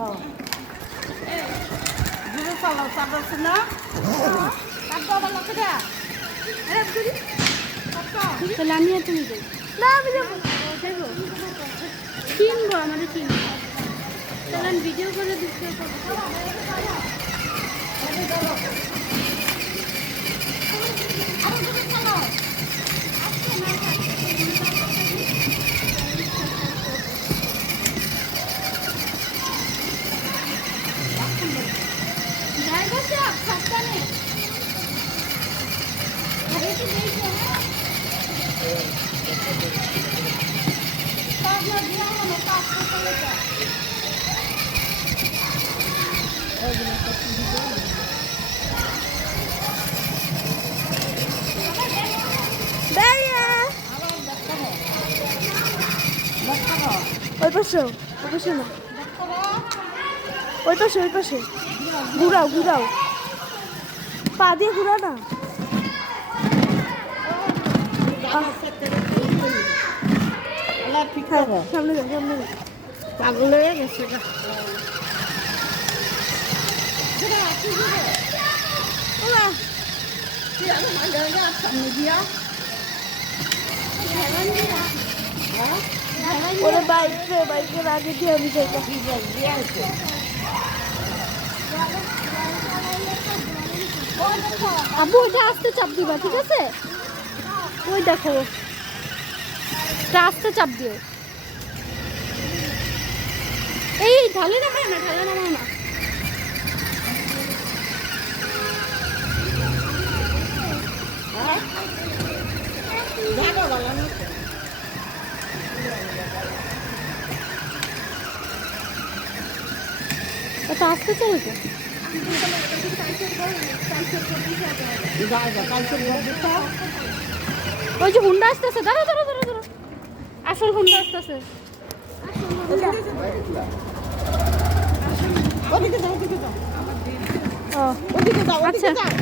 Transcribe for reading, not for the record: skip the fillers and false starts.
Dulu kalau sabar senang, kado kalau tidak. Ada begini? তাহলে আমি আর তুমি যাই না আমি যাবো যাবো চিনবো আমাদের চিনবো তাহলে আমি ভিডিও করে দিচ্ছি ওই পাশে না ওই পাশে ঘুরাও পা দিয়ে ঘুরাও না সামনে পাগল হয়ে গেছে ওরা বাইকের আগে দিয়ে আমি যাই আব্বু ওইটা আস্তে চাপ দিবা ঠিক আছে ওই দেখো আস্তে চাপ দিও এই ঢালে নামাও না ওটা আস্তে চলে তো ওই যে হুন্ডা আসতেছে দাঁড়া আসল হুন্ডা আসতেছে ওদিকে যাও আচ্ছা